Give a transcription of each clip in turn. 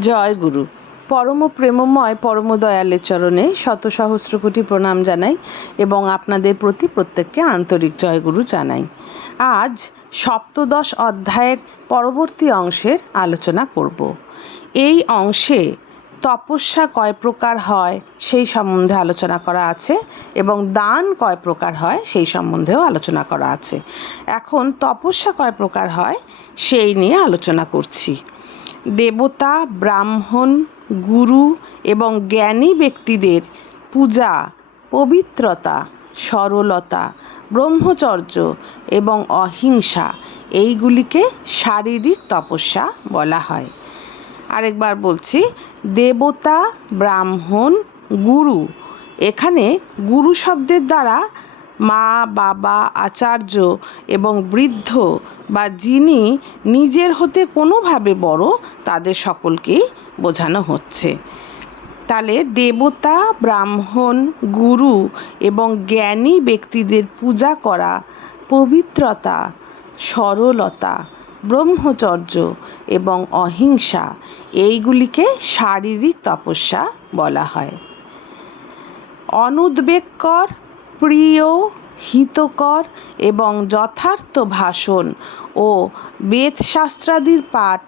জয় গুরু। পরম প্রেমময় পরম দয়ালের চরণে শত সহস্র কোটি প্রণাম জানাই এবং আপনাদের প্রতি প্রত্যেককে আন্তরিক জয়গুরু জানাই। আজ সপ্তদশ অধ্যায়ের পরবর্তী অংশের আলোচনা করব। এই অংশে তপস্যা কয় প্রকার হয় সেই সম্বন্ধে আলোচনা করা আছে এবং দান কয় প্রকার হয় সেই সম্বন্ধেও আলোচনা করা আছে। এখন তপস্যা কয় প্রকার হয় সেই নিয়ে আলোচনা করছি। দেবতা, ব্রাহ্মণ, গুরু এবং জ্ঞানী ব্যক্তিদের পূজা, পবিত্রতা, সরলতা, ব্রহ্মচর্য এবং অহিংসা, এইগুলিকে শারীরিক তপস্যা বলা হয়। আরেকবার বলছি, দেবতা, ব্রাহ্মণ, গুরু, এখানে গুরু শব্দের দ্বারা মা, বাবা, আচার্য এবং বৃদ্ধ বা যিনি নিজের হতে কোনোভাবে বড়, তাদের সকলকেই বোঝানো হচ্ছে। তাহলে দেবতা, ব্রাহ্মণ, গুরু এবং জ্ঞানী ব্যক্তিদের পূজা করা, পবিত্রতা, সরলতা, ব্রহ্মচর্য এবং অহিংসা, এইগুলিকে শারীরিক তপস্যা বলা হয়। অনুদ্বেগকর, প্রিয় হিতকর এবং যথার্থ ভাষণ ও বেদশাস্ত্রাদির পাঠ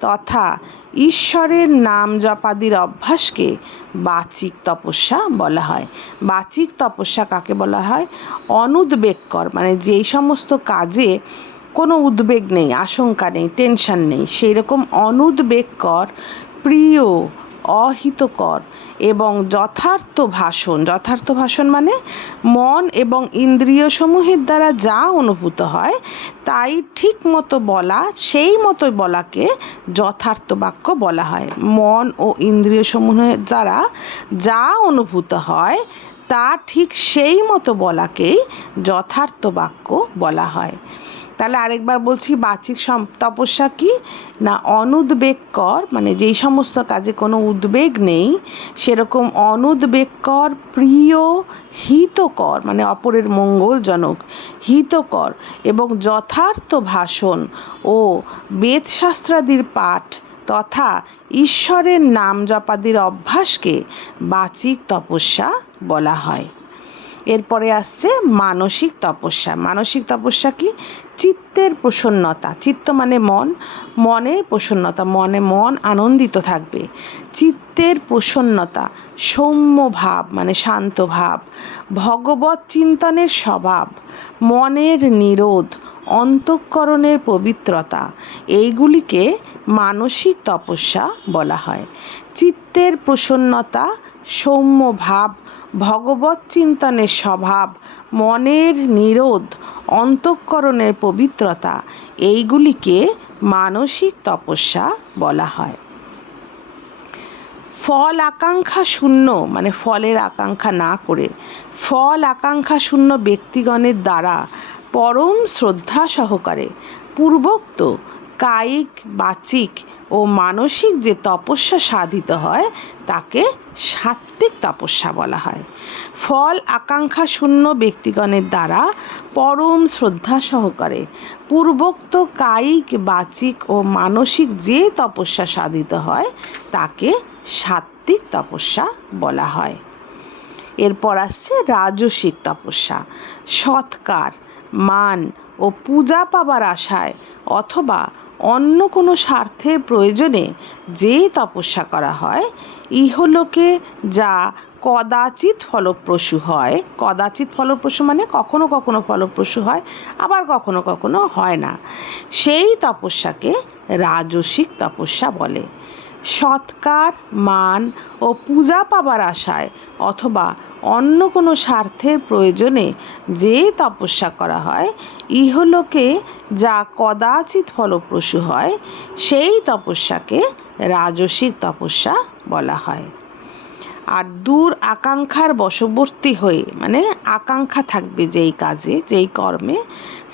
তথা ঈশ্বরের নাম জপাদির অভ্যাসকে বাচিক তপস্যা বলা হয়। বাচিক তপস্যা কাকে বলা হয়? অনুদ্বেগকর মানে যেই সমস্ত কাজে কোনো উদ্বেগ নেই, আশঙ্কা নেই টেনশন নেই সেই রকম অনুদ্বেগকর, প্রিয় অহিতকর এবং যথার্থ ভাষণ যথার্থ ভাষণ মানে মন এবং ইন্দ্রিয় সমূহের দ্বারা যা অনুভূত হয়, তাই ঠিক মতো বলা, সেই মতো বলাকে যথার্থ বাক্য বলা হয়। মন ও ইন্দ্রিয় সমূহের দ্বারা যা অনুভূত হয়, তা ঠিক সেই মতো বলাকেই যথার্থ বাক্য বলা হয়। তাহলে আরেকবার বলছি, বাচিক তপস্যা কি? না অনুদ্বেগকর মানে যেই সমস্ত কাজে কোনো উদ্বেগ নেই, সেরকম অনুদ্বেগকর প্রিয়, হিতকর মানে অপরের মঙ্গলজনক, হিতকর এবং যথার্থ ভাষণ ও বেদশাস্ত্রাদির পাঠ তথা ঈশ্বরের নাম জপাদির অভ্যাসকে বাচিক তপস্যা বলা হয়। এরপরে আসছে মানসিক তপস্যা। মানসিক তপস্যা কি? চিত্তের প্রসন্নতা, চিত্ত মানে মন, মনে প্রসন্নতা, মনে মন আনন্দিত থাকবে। চিত্তের প্রসন্নতা সৌম্য ভাব মানে শান্ত ভাব ভগবত চিন্তনের স্বভাব, মনের নিরোধ, অন্তঃকরণের পবিত্রতা, এইগুলিকে মানসিক তপস্যা বলা হয়। চিত্তের প্রসন্নতা সৌম্য ভাব ভগবত চিন্তনের স্বভাব, মনের নিরোধ, অন্তঃকরণের পবিত্রতা, এইগুলিকে মানসিক তপস্যা বলা হয়। ফল আকাঙ্ক্ষা শূন্য মানে ফলের আকাঙ্ক্ষা না করে, ফল আকাঙ্ক্ষা শূন্য ব্যক্তিগণের দ্বারা পরম শ্রদ্ধা সহকারে পূর্বোক্ত কায়িক বাচিক ও মানসিক যে তপস্যা সাধিত হয়, তাকে সাত্ত্বিক তপস্যা বলা হয়। ফল আকাঙ্ক্ষা শূন্য ব্যক্তিগণের দ্বারা পরম শ্রদ্ধা সহকারে পূর্বোক্ত কায়িক, বাচিক ও মানসিক যে তপস্যা সাধিত হয়, তাকে সাত্ত্বিক তপস্যা বলা হয়। এরপর আসছে রাজসিক তপস্যা। সৎকার, মান ও পূজা পাবার আশায় অথবা অন্য কোনো স্বার্থের প্রয়োজনে যে তপস্যা করা হয়, ইহলোকে যা কদাচিৎ ফলপ্রসূ হয়, কদাচিৎ ফলপ্রসূ মানে কখনো কখনো ফলপ্রসূ হয়, আবার কখনো কখনো হয় না। সেই তপস্যাকে রাজসিক তপস্যা বলে। সৎকার, মান ও পূজা পাবার আশায় অথবা অন্য কোনো স্বার্থের প্রয়োজনে যে তপস্যা করা হয়, ইহলোকে যা কদাচিৎ ফলপ্রসূ হয়, সেই তপস্যাকে রাজসিক তপস্যা বলা হয়। আর দূর আকাঙ্ক্ষার বশবর্তী হয়ে মানে আকাঙ্ক্ষা থাকবে যেই কাজে, যেই কর্মে,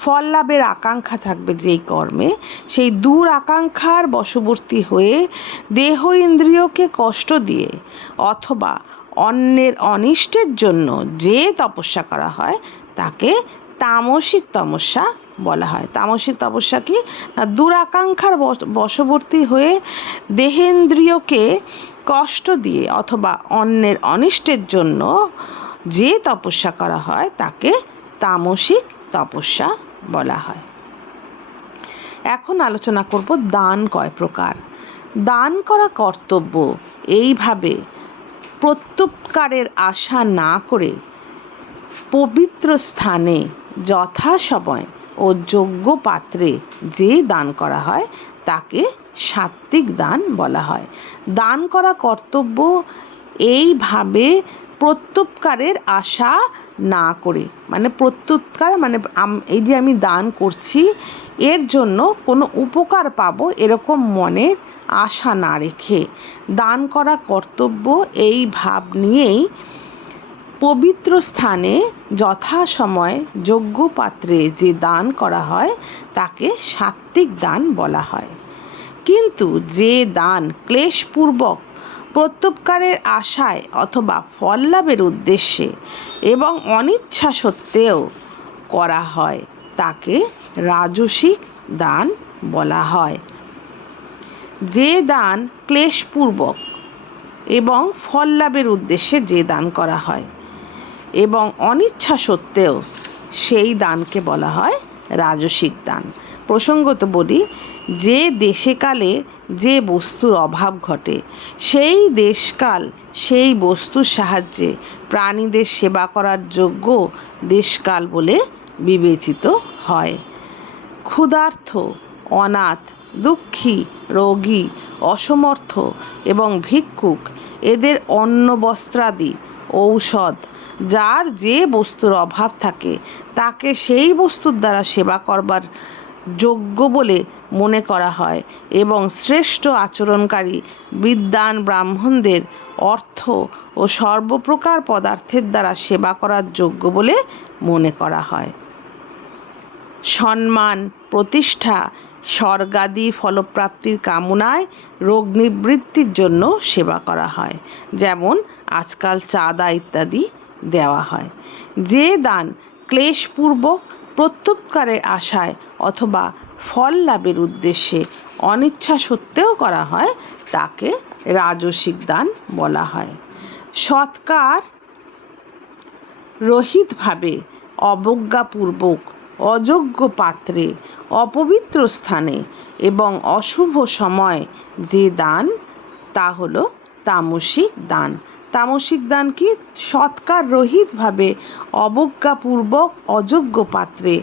ফল লাভের আকাঙ্ক্ষা থাকবে যেই কর্মে, সেই দূর আকাঙ্ক্ষার বশবর্তী হয়ে দেহ ইন্দ্রিয়কে কষ্ট দিয়ে অথবা অন্যের অনিষ্টের জন্য যে তপস্যা করা হয়, তাকে তামসিক তমস্যা বলা হয়। তামসিক তপস্যা কি? না দুরাকাঙ্ক্ষার বশ- বশবর্তী হয়ে দেহেন্দ্রিয়কে কষ্ট দিয়ে অথবা অন্যের অনিষ্টের জন্য যে তপস্যা করা হয়, তাকে তামসিক তপস্যা বলা হয়। এখন আলোচনা করব দান কয় প্রকার। দান করা কর্তব্য এইভাবে প্রত্যুপকারের আশা না করে পবিত্র স্থানে, যথাসময় ও যোগ্য পাত্রে যে দান করা হয়, তাকে সাত্ত্বিক দান বলা হয়। দান করা কর্তব্য এইভাবে প্রত্যুপকারের আশা না করে। মানে প্রত্যুপকার মানে এই যে আমি দান করছি, এর জন্য কোনো উপকার পাবো এরকম মনের আশা না রেখে। দান করা কর্তব্য এই ভাব নিয়েই পবিত্র স্থানে যথাসময় যোগ্য পাত্রে যে দান করা হয়, তাকে সাত্ত্বিক দান বলা হয়। কিন্তু যে দান ক্লেশপূর্বক প্রত্যুপকারের আশায় অথবা ফল লাভের উদ্দেশ্যে এবং অনিচ্ছা সত্ত্বেও করা হয়, তাকে রাজসিক দান বলা হয়। যে দান ক্লেশপূর্বক এবং ফল লাভের উদ্দেশ্যে যে দান করা হয় এবং অনিচ্ছা সত্ত্বেও সেই দানকে বলা হয় রাজসিক দান। প্রসঙ্গত বলি, যে দেশেকালে যে বস্তুর অভাব ঘটে, সেই দেশকাল সেই বস্তুর সাহায্যে প্রাণীদের সেবা করার যোগ্য দেশকাল বলে বিবেচিত হয়। ক্ষুধার্থ, অনাথ, দুঃখী, রোগী, অসমর্থ এবং ভিক্ষুক এদের অন্ন বস্ত্রাদি ঔষধ, যার যে বস্তুর অভাব থাকে, তাকে সেই বস্তুর দ্বারা সেবা করবার যোগ্য বলে মনে করা হয় এবং শ্রেষ্ঠ আচরণকারী বিদ্বান ব্রাহ্মণদের অর্থ ও সর্বপ্রকার পদার্থের দ্বারা সেবা করার যোগ্য বলে মনে করা হয়। সম্মান, প্রতিষ্ঠা, স্বর্গাদি ফলপ্রাপ্তির কামনায় রোগ নিবৃত্তির জন্য সেবা করা হয়, যেমন আজকাল চাঁদা ইত্যাদি দেওয়া হয়। যে দান ক্লেশপূর্বক প্রত্যুপকারের আশায় অথবা ফল লাভের উদ্দেশ্যে অনিচ্ছা সত্ত্বেও করা হয়, তাকে রাজসিক দান বলা হয়। সৎকার রহিতভাবে অবজ্ঞাপূর্বক, অযোগ্য পাত্রে, অপবিত্র স্থানে এবং অশুভ সময় যে দান, তা হলো তামসিক দান। তামসিক দান কি? সৎকার রহিতভাবে, অবজ্ঞাপূর্বক, অযোগ্য পাত্রে,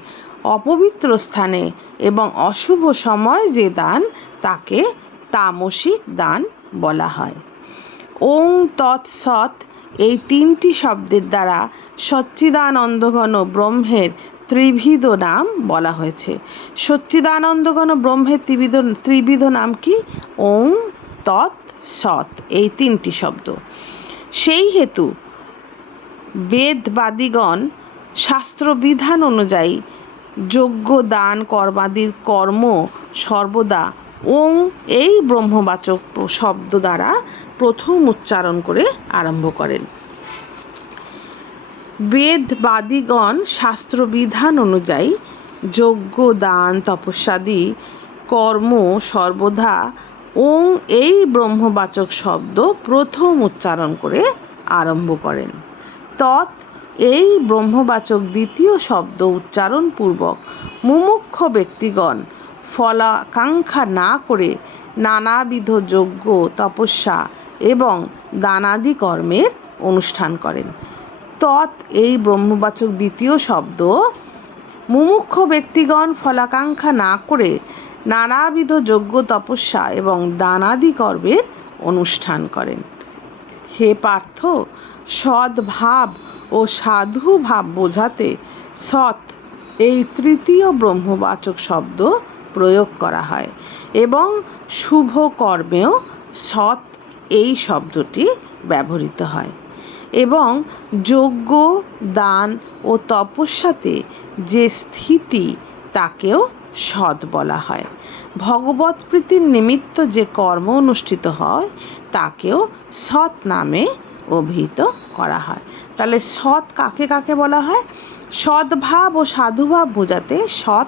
অপবিত্র স্থানে এবং অশুভ সময় যে দান, তাকে তামসিক দান বলা হয়। ওং তৎসৎ এই তিনটি শব্দের দ্বারা সচ্চিদানন্দঘন ব্রহ্মের ত্রিবিধ নাম বলা হয়েছে। সচ্চিদানন্দঘন ব্রহ্মের ত্রিবিধ ত্রিবিধ নাম কি? ওং তৎ সৎ এই তিনটি শব্দ। সেই হেতু বেদবাদিগণ শাস্ত্রবিধান অনুযায়ী যজ্ঞ দান কর্মাদির কর্ম সর্বদা ওং এই ব্রহ্মবাচক শব্দ দ্বারা প্রথম উচ্চারণ করে আরম্ভ করেন। বেদবাদিগণ শাস্ত্রবিধান অনুযায়ী যোগ্য দান তপস্যাদি কর্ম সর্বদা ওং এই ব্রহ্মবাচক শব্দ প্রথম উচ্চারণ করে আরম্ভ করেন। তৎ এই ব্রহ্মবাচক দ্বিতীয় শব্দ উচ্চারণপূর্বক মুমুক্ষ ব্যক্তিগণ ফলাকাঙ্ক্ষা না করে নানাবিধ যজ্ঞ, তপস্যা এবং দানাদি কর্মের অনুষ্ঠান করেন। তৎ এই ব্রহ্মবাচক দ্বিতীয় শব্দ মুমুক্ষ ব্যক্তিগণ ফলাকাঙ্ক্ষা না করে নানাবিধ যজ্ঞ, তপস্যা এবং দানাদি কর্মের অনুষ্ঠান করেন। হে পার্থ, সদ্ভাব ও সাধু ভাব বোঝাতে সৎ এই তৃতীয় ব্রহ্মবাচক শব্দ প্রয়োগ করা হয় এবং শুভ কর্মেও সৎ এই শব্দটি ব্যবহৃত হয় এবং যজ্ঞ, দান ও তপস্যাতে যে স্থিতি, তাকেও সৎ বলা হয়। ভগবত প্রীতির নিমিত্ত যে কর্ম অনুষ্ঠিত হয়, তাকেও সৎ নামে অভিহিত করা হয়। তাহলে সৎ কাকে কাকে বলা হয়? সদ্ভাব ও সাধুভাব বোঝাতে সৎ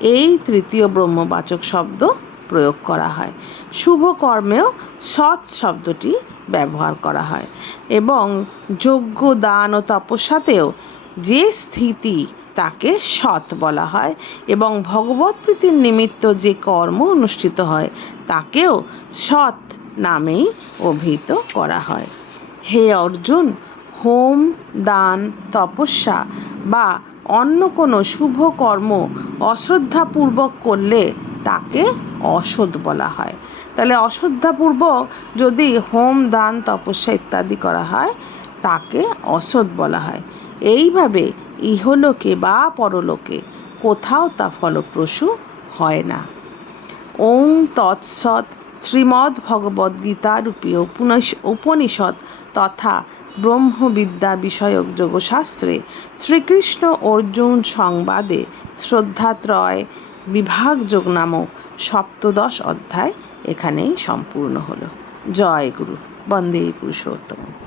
এই তৃতীয় ব্রহ্মবাচক শব্দ প্রয়োগ করা হয়। শুভ কর্মেও সৎ শব্দটি ব্যবহার করা হয়। এবং যজ্ঞ, দান ও তপস্যাতেও যে স্থিতি তাকে সৎ বলা হয় এবং ভগবত প্রীতির নিমিত্ত যে কর্ম অনুষ্ঠিত হয়, তাকেও সৎ নামেই অভিহিত করা হয়। হে অর্জুন, হোম, দান, তপস্যা বা অন্য কোনো শুভ কর্ম অশ্রদ্ধাপূর্বক করলে তাকে অসৎ বলা হয়। তাহলে অশ্রদ্ধাপূর্বক যদি হোম, দান, তপস্যা ইত্যাদি করা হয়, তাকে অসৎ বলা হয়। এইভাবে ইহলোকে বা পরলোকে কোথাও তা ফলপ্রসূ হয় না। ওং তৎসৎ শ্রীমদ্ ভগবদ্গীতা রূপী উপনিষদ তথা ব্রহ্মবিদ্যা বিষয়ক যোগশাস্ত্রে শ্রীকৃষ্ণ অর্জুন সংবাদে শ্রদ্ধাত্রয় বিভাগ যোগ নামক সপ্তদশ অধ্যায় এখানেই সম্পূর্ণ হলো। জয় গুরু। বন্দে পুরুষোত্তম।